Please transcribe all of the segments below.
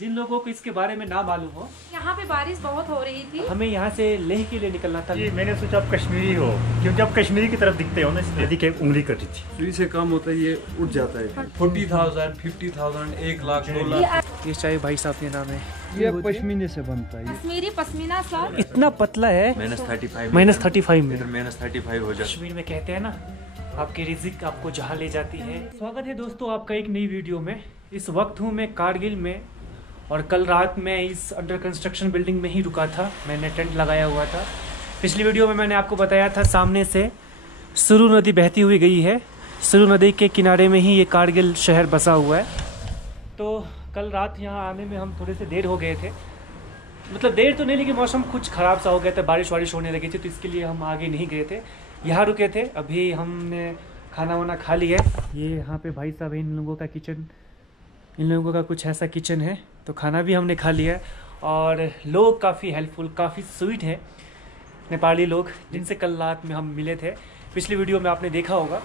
जिन लोगों को इसके बारे में ना मालूम हो, यहाँ पे बारिश बहुत हो रही थी, हमें यहाँ से लेह के लिए निकलना था। जी मैंने सोचा आप कश्मीरी हो, क्योंकि आप कश्मीरी की तरफ दिखते हो ना, इसलिए नदी की उंगली कटी थी। सुई से काम होता है, ये उठ जाता है। 40,000, 50,000, 1 लाख, 2 लाख। ये चाय भाई साहब के नाम है। ये पश्मीने से बनता है। कश्मीरी पश्मीना साल इतना पतला है, -35 में। -35 हो जाता है। कश्मीर में कहते हैं ना, आपकी रिजिक आपको जहाँ ले जाती है। स्वागत है दोस्तों आपका एक नई वीडियो में। इस वक्त हूँ मैं कारगिल में और कल रात मैं इस अंडर कंस्ट्रक्शन बिल्डिंग में ही रुका था। मैंने टेंट लगाया हुआ था। पिछली वीडियो में मैंने आपको बताया था सामने से सुरु नदी बहती हुई गई है। सुरु नदी के किनारे में ही ये कारगिल शहर बसा हुआ है। तो कल रात यहाँ आने में हम थोड़े से देर हो गए थे, मतलब देर तो नहीं, लेकिन मौसम कुछ ख़राब सा हो गया था, बारिश वारिश होने लगी थी, तो इसके लिए हम आगे नहीं गए थे, यहाँ रुके थे। अभी हमने खाना वाना खा लिया है। ये यहाँ पे भाई साहब, इन लोगों का किचन, इन लोगों का कुछ ऐसा किचन है, तो खाना भी हमने खा लिया है। और लोग काफ़ी हेल्पफुल, काफ़ी स्वीट है, नेपाली लोग जिनसे कल रात में हम मिले थे। पिछली वीडियो में आपने देखा होगा।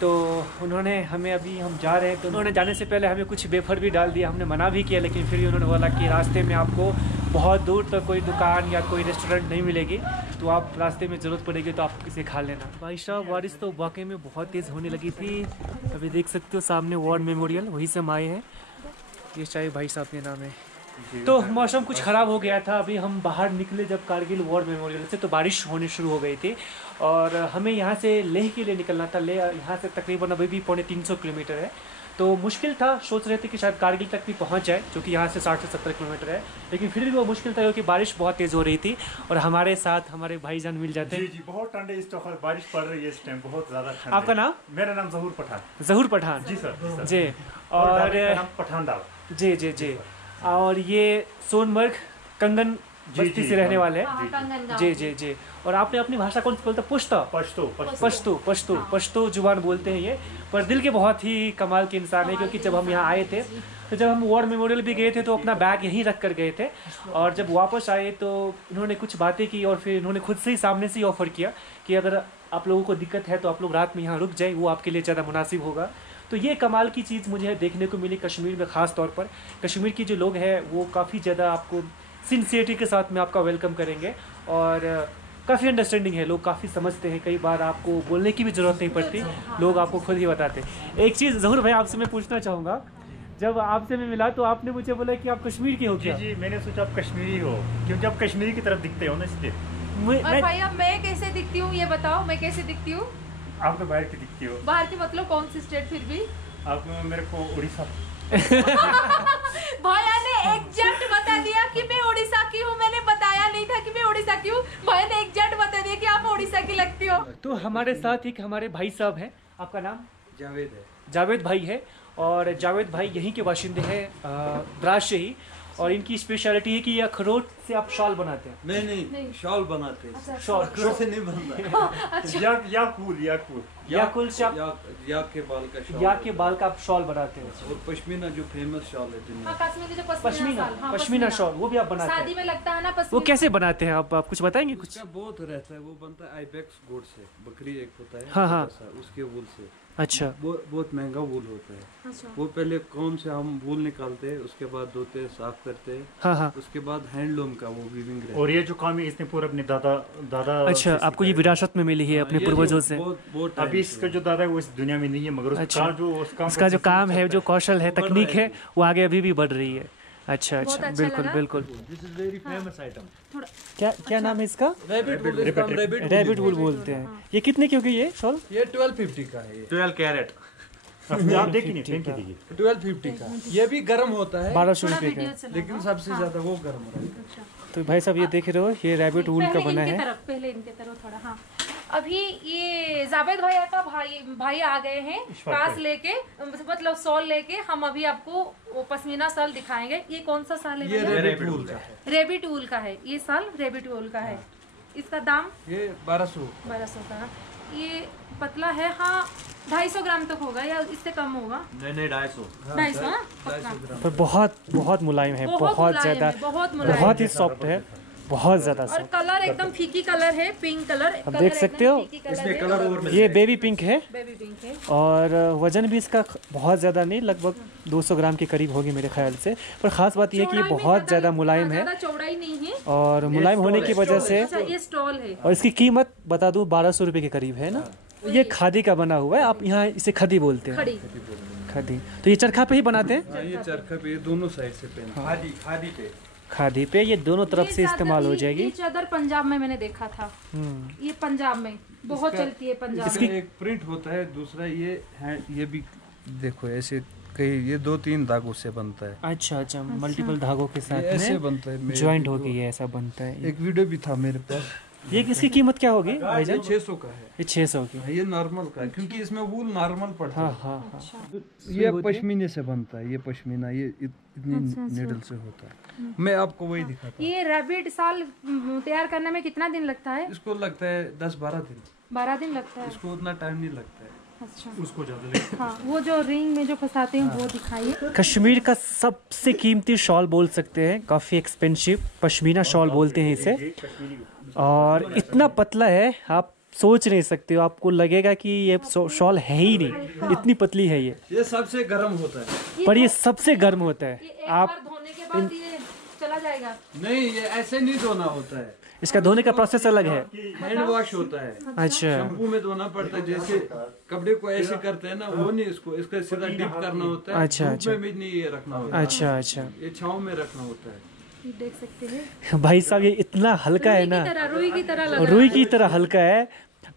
तो उन्होंने हमें, अभी हम जा रहे हैं, तो उन्होंने जाने से पहले हमें कुछ वेफर भी डाल दिया। हमने मना भी किया, लेकिन फिर भी उन्होंने बोला कि रास्ते में आपको बहुत दूर तक कोई दुकान या कोई रेस्टोरेंट नहीं मिलेगी, तो आप रास्ते में ज़रूरत पड़ेगी तो आप इसे खा लेना। भाई साहब, बारिश तो वाकई में बहुत तेज़ होने लगी थी। अभी देख सकते हो सामने वॉर मेमोरियल, वहीं से हम आए हैं। ये शायद भाई साहब के नाम है। तो मौसम कुछ ख़राब हो गया था। अभी हम बाहर निकले जब कारगिल वॉर मेमोरियल से, तो बारिश होने शुरू हो गई थी और हमें यहाँ से लेह के लिए निकलना था। लेह यहाँ से तकरीबन अभी भी 350 किलोमीटर है, तो मुश्किल था। सोच रहे थे कि शायद कारगिल तक भी पहुँच जाए, जो कि यहाँ से 60 से 70 किलोमीटर है, लेकिन फिर भी वो मुश्किल था क्योंकि बारिश बहुत तेज़ हो रही थी और हमारे साथ हमारे भाईजान मिल जाते हैं। जी बहुत ठंड है इस टाइम, बारिश पड़ रही है इस टाइम, बहुत ज़्यादा ठंड। आपका नाम? मेरा नाम जहूर पठान। जहूर पठान जी सर। जी। और पठान दाव। जी जी जी। और ये सोनमर्ग कंगन बस्ती से रहने वाले हैं। जी जी जी। और आपने अपनी भाषा कौन सी बोलते हैं? पश्तो जुबान बोलते हैं ये। पर दिल के बहुत ही कमाल के इंसान है, क्योंकि जब हम यहाँ आए थे, तो जब हम वॉर मेमोरियल भी गए थे, तो अपना बैग यहीं रख कर गए थे, और जब वापस आए तो इन्होंने कुछ बातें की और फिर इन्होंने खुद से ही सामने से ही ऑफ़र किया कि अगर आप लोगों को दिक्कत है तो आप लोग रात में यहाँ रुक जाए, वो आपके लिए ज़्यादा मुनासिब होगा। तो ये कमाल की चीज़ मुझे देखने को मिली कश्मीर में। ख़ास तौर पर कश्मीर की जो लोग हैं वो काफ़ी ज़्यादा आपको सिंसियरिटी के साथ में आपका वेलकम करेंगे और काफ़ी अंडरस्टैंडिंग है। लोग काफ़ी समझते हैं, कई बार आपको बोलने की भी ज़रूरत नहीं पड़ती, लोग आपको खुद ही बताते हैं। एक चीज़ ज़हूर भाई आपसे मैं पूछना चाहूँगा, जब आपसे मैं मिला तो आपने मुझे बोला कि आप कश्मीर के हो क्या? जी मैंने सोचा आप कश्मीरी हो, क्योंकि आप कश्मीरी की तरफ दिखते हो ना, इसलिए। और भाई अब मैं कैसे दिखती हूँ ये बताओ, मैं कैसे दिखती हूँ? आप तो बाहर की दिखती हो। बाहर की मतलब कौन सी स्टेट? फिर भी आप मेरे को उड़ीसा। भैया ने एग्जैक्ट बता दिया कि मैं उड़ीसा की हूँ। मैंने बताया नहीं था कि मैं उड़ीसा की हूँ, भैया ने एग्जैक्ट बता दिया कि आप उड़ीसा की लगती हो। तो हमारे साथ एक हमारे भाई साहब हैं। आपका नाम? जावेद है। जावेद भाई है, और जावेद भाई यहीं के बाशिंदे हैं, द्रास से ही। और इनकी स्पेशलिटी है कि ये अखरोट से आप शॉल बनाते हैं। नहीं, शॉल बनाते हैं। अच्छा, शॉल अखरोट से नहीं बनता। याकुल से आप याक के बाल का शॉल, याक के बाल का आप शॉल बनाते हैं। और पश्मीना जो फेमस शॉल है दुनिया हाँ, कश्मीरी जो पश्मीना शॉल, वो भी आप बनाते शादी हैं। में लगता है ना वो पश्मीना। कैसे बनाते हैं आप कुछ बताएंगे? कुछ उसका बहुत रहता है, वो बनता है आइबेक्स गोट से, बकरी एक होता है। हाँ, हाँ। उसके वूल से। अच्छा। बहुत महंगा वूल होता है। अच्छा। वो पहले कौन से हम वूल निकालते हैं, उसके बाद धोते हैं, साफ करते हैं। हाँ हाँ। उसके बाद हैंडलूम का वो वीविंग रहता है। और ये जो काम है इसने पूरा अपने दादा अच्छा, आपको ये विरासत में मिली है अपने ये पूर्वजों से? बहुत अभी इसका जो दादा है वो इस दुनिया में नहीं है, मगर अच्छा। उसका जो काम है, जो कौशल है, तकनीक है, वो आगे अभी भी बढ़ रही है। अच्छा बहुत अच्छा, अच्छा बिल्कुल लगा। बिल्कुल। This is very famous item. क्या नाम है इसका? रैबिट वूल बोलते हैं। ये कितने की होगी ये शॉल? ये 1250 का है। 12 कैरेट। आप देखिए नहीं, फेंक के देखिए। 1250 का। ये भी गर्म होता है, 1200 रुपये का। लेकिन सबसे ज्यादा वो गर्म होता है। तो भाई साहब ये देख रहे हो, ये रैबिट वूल का बना है। पहले इनके तरफ थोड़ा। हाँ, अभी ये जावेद भैया का भाई आ गए हैं पास लेके, मतलब शॉल लेके। हम अभी आपको वो पश्मीना शॉल दिखाएंगे। ये कौन सा शॉल है? ये रैबिट वूल का है। रैबिट वूल का है ये शॉल, रैबिट वूल का है। इसका दाम ये 1200 का। ये पतला है, हाँ 250 ग्राम तक होगा या इससे कम होगा? नहीं 250। 250 पर बहुत बहुत मुलायम है, बहुत ज़्यादा, बहुत ही सॉफ्ट है। बहुत ज्यादा और सॉफ्ट। कलर एकदम फीकी कलर है, पिंक कलर। आप देख सकते हो इसमें कलर और ये बेबी पिंक है बेबी पिंक है। और वजन भी इसका बहुत ज़्यादा नहीं, लगभग 200 ग्राम के करीब होगी मेरे ख्याल से। पर ख़ास बात ये है कि ये चौड़ाई में बहुत ज़्यादा मुलायम है ज़्यादा चौड़ाई नहीं है और मुलायम होने की वजह से। अच्छा, ये स्टॉल है। और इसकी कीमत बता दूं 1200 रुपये के करीब है ना। ये खादी का बना हुआ है, आप यहाँ इसे खदी बोलते हैं। खड़ी खदी तो ये चरखा पे ही बनाते हैं। हाँ, ये चरखा पे दोनों साइड से पेन खादी पे खादी पे ये दोनों तरफ ये से इस्तेमाल हो चादर- जाएगी। ये चादर पंजाब में मैंने देखा था। ये पंजाब में बहुत चलती है पंजाब इसका में। एक प्रिंट होता है, दूसरा ये भी देखो ऐसे कई ये 2-3 धागों से बनता है। अच्छा अच्छा, मल्टीपल धागों के ये साथ ऐसे में बनता है, मेरे ज्वाइंट भी हो तो- गई है, ऐसा बनता है। एक वीडियो भी था मेरे पास। ये इसकी कीमत क्या होगी ये भाईजान? 600 का है। ये 600 की। ये नॉर्मल का है क्योंकि इसमें वूल नॉर्मल पड़ता हाँ है। हाँ हाँ। ये पश्मीने से बनता है, ये पश्मीना ये इतनी नीडल से होता है। मैं आपको वही दिखाता हूँ। ये रैबिट साल तैयार करने में कितना दिन लगता है? इसको लगता है 10-12 दिन। 12 दिन लगता है। इसको उतना टाइम नहीं लगता है। अच्छा, उसको ज़्यादा लगेगा। हाँ वो जो रिंग में जो फंसाते हैं वो दिखाइए। कश्मीर का सबसे कीमती शॉल बोल सकते हैं, काफ़ी एक्सपेंसिव पश्मीना शॉल बोलते हैं इसे। और इतना पतला है आप सोच नहीं सकते हो, आपको लगेगा कि ये शॉल है ही नहीं, इतनी पतली है ये सबसे गर्म होता है। पर ये सबसे गर्म होता ये है। एक आप बार धोने के बाद ये चला जाएगा। नहीं, ये ऐसे नहीं धोना होता है, इसका धोने का प्रोसेस अलग है। हैंड वॉश होता है। अच्छा शैम्पू में धोना पड़ता है, जैसे कपड़े को ऐसे करते हैं ना, वो नहीं, इसका सीधा डिप करना होता है। अच्छा, धूप में भी नहीं ये रखना होता है, अच्छा अच्छा। ये छांव में रखना होता है। ये देख सकते हैं भाई साहब ये इतना हल्का है ना, रुई की तरह लग रहा रुई की तरह हल्का है।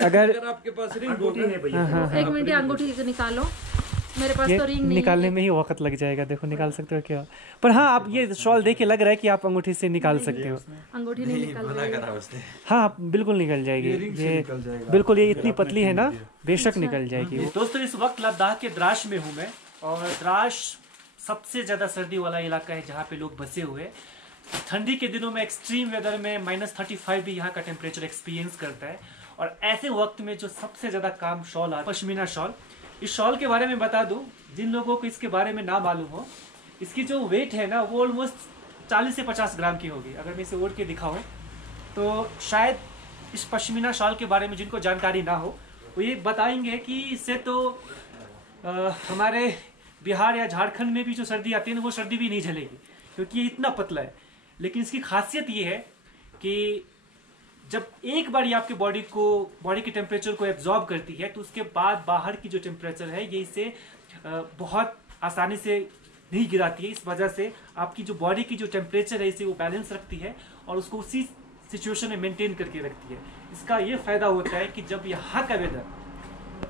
अगर अगर आपके पास रिंग होगा, है। एक मिनट ये अंगूठी निकालो, मेरे पास ये तो रिंग नहीं निकालने में ही वक्त लग जाएगा, देखो निकाल सकते हो क्या। पर हाँ, आप ये शॉल देख के लग रहा है कि आप अंगूठी से निकाल सकते हो। अंगूठी नहीं निकल रही है। हाँ आप बिल्कुल निकल जाएगी रिंग से ये, निकल जाएगा। बिल्कुल ये इतनी पतली है ना, बेशक निकल जाएगी। दोस्तों इस वक्त लद्दाख के द्रास में हूँ मैं, और द्रास सबसे ज़्यादा सर्दी वाला इलाका है जहाँ पे लोग बसे हुए हैं। ठंडी के दिनों में एक्सट्रीम वेदर में -35 भी यहाँ का टेम्परेचर एक्सपीरियंस करता है। और ऐसे वक्त में जो सबसे ज़्यादा काम शॉल आता है, पश्मीना शॉल। इस शॉल के बारे में बता दूं, जिन लोगों को इसके बारे में ना मालूम हो, इसकी जो वेट है ना वो ऑलमोस्ट 40 से 50 ग्राम की होगी। अगर मैं इसे ओढ़ के दिखाऊं तो शायद इस पश्मीना शॉल के बारे में जिनको जानकारी ना हो वो ये बताएंगे कि इससे तो हमारे बिहार या झारखंड में भी जो सर्दी आती है ना वो सर्दी भी नहीं झलेगी, क्योंकि ये इतना पतला है। लेकिन इसकी खासियत ये है कि जब एक बार ये आपके बॉडी के टेम्परेचर को एब्जॉर्ब करती है तो उसके बाद बाहर की जो टेम्परेचर है ये इसे बहुत आसानी से नहीं गिराती है। इस वजह से आपकी जो बॉडी की जो टेम्परेचर है इसे वो बैलेंस रखती है और उसको उसी सिचुएशन में मेंटेन करके रखती है। इसका ये फायदा होता है कि जब यहाँ का वेदर,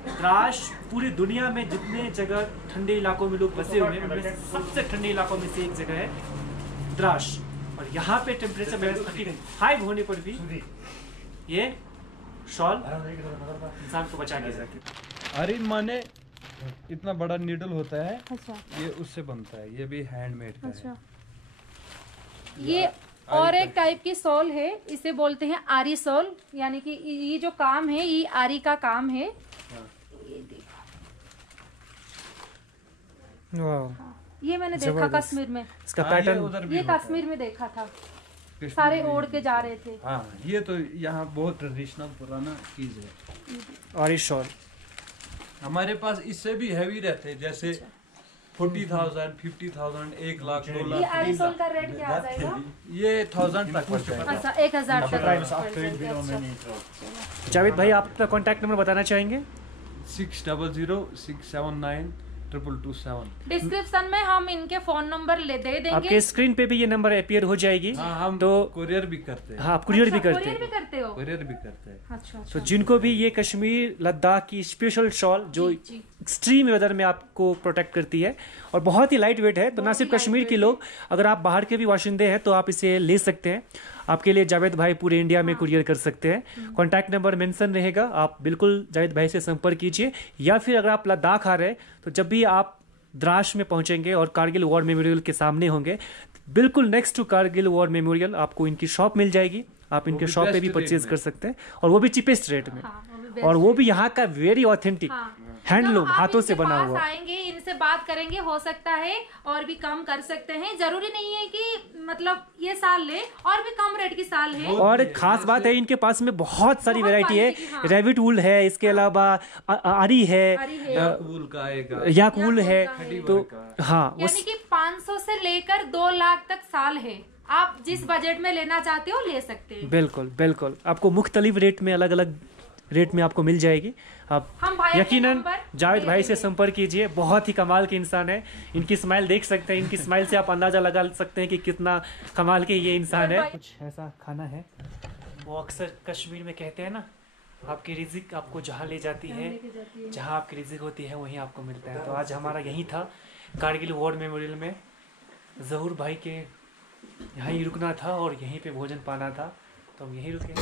द्रास पूरी दुनिया में जितने जगह ठंडे इलाकों में लोग बसे हुए हैं उनमें सबसे ठंडे इलाकों में से एक जगह है द्रास, और यहाँ पे टेम्परेचर -35 होने पर भी ये शॉल इंसान को बचा के जाती है। अरे माने इतना बड़ा नीडल होता है, अच्छा ये उससे बनता है, ये भी हैंडमेड का अच्छा। है। ये और एक टाइप की सॉल है, इसे बोलते हैं आरी सॉल, यानी कि ये जो काम है ये आरी का काम है। ये देखो, ये मैंने देखा कश्मीर में, इसका हाँ, ये पैटर्न उधर भी ये होता है। कश्मीर में देखा था, कश्मीर सारे में ओढ़ भी के जा रहे थे। हाँ, ये तो यहाँ बहुत ट्रेडिशनल पुराना चीज है। और इस शॉल हमारे पास इससे भी हैवी रहते हैं, जैसे 40,000, 50,000, 1 लाख, 2 ये लाख, आरी 3 सॉल लाख, का रेट क्या आ जाएगा? ये 1000 तक पड़ जाएगा। अच्छा 1000 तक पड़ जाएगा। जावेद भाई आप अपना कॉन्टैक्ट नंबर बताना चाहेंगे? 600-679 22227। डिस्क्रिप्शन में हम इनके फोन नंबर दे देंगे। आपके स्क्रीन पे भी ये नंबर अपीयर हो जाएगी। हाँ, हम तो कोरियर भी करते हैं। हाँ आप कुरियर भी करते कोरियर भी हैं। करते हो? कोरियर भी करते हैं। अच्छा तो जिनको भी ये कश्मीर लद्दाख की स्पेशल शॉल जो जी, जी। एक्सट्रीम वेदर में आपको प्रोटेक्ट करती है और बहुत ही लाइट वेट है, तो ना सिर्फ कश्मीर के लोग, अगर आप बाहर के भी वाशिंदे हैं तो आप इसे ले सकते हैं। आपके लिए जावेद भाई पूरे इंडिया में कुरियर कर सकते हैं। कॉन्टैक्ट नंबर मेंशन रहेगा, आप बिल्कुल जावेद भाई से संपर्क कीजिए। या फिर अगर आप लद्दाख आ रहे हैं तो जब भी आप द्रास में पहुंचेंगे और कारगिल वॉर मेमोरियल के सामने होंगे, बिल्कुल next to Kargil war memorial आपको इनकी शॉप मिल जाएगी। आप इनके शॉप पे भी परचेज कर सकते हैं, और वो भी चीपेस्ट रेट में। हाँ, वो भी और वो भी यहाँ का वेरी ऑथेंटिक हैंडलूम, जब आप हाथों से इनके बना पास हुआ। आएंगे, इनसे बात करेंगे, हो सकता है और भी कम कर सकते हैं। जरूरी नहीं है कि मतलब ये साल ले, और भी कम रेट की साल है। और खास बात है इनके पास में बहुत सारी वैरायटी है। हाँ। रैबिट वूल है, इसके अलावा आरी है, याकूल है। तो हाँ, यानी कि 500 से लेकर 2 लाख तक साल है। आप जिस बजट में लेना चाहते हो ले सकते हैं। बिल्कुल बिल्कुल, आपको मुख्तलिफ रेट में, अलग अलग रेट में आपको मिल जाएगी। आप हम भाई यकीनन जावेद भाई से संपर्क कीजिए, बहुत ही कमाल के इंसान है। इनकी स्माइल देख सकते हैं, इनकी स्माइल से आप अंदाजा लगा सकते हैं कि कितना कमाल के ये इंसान है। कुछ ऐसा खाना है, वो अक्सर कश्मीर में कहते हैं ना, आपकी रिजिक आपको जहाँ ले जाती है, जहाँ आपकी रिजिक होती है वहीं आपको मिलता है। तो आज हमारा यही था, कारगिल वॉर मेमोरियल में जहूर भाई के यहाँ ही रुकना था और यहीं पे भोजन पाना था, तो हम यहीं रुके।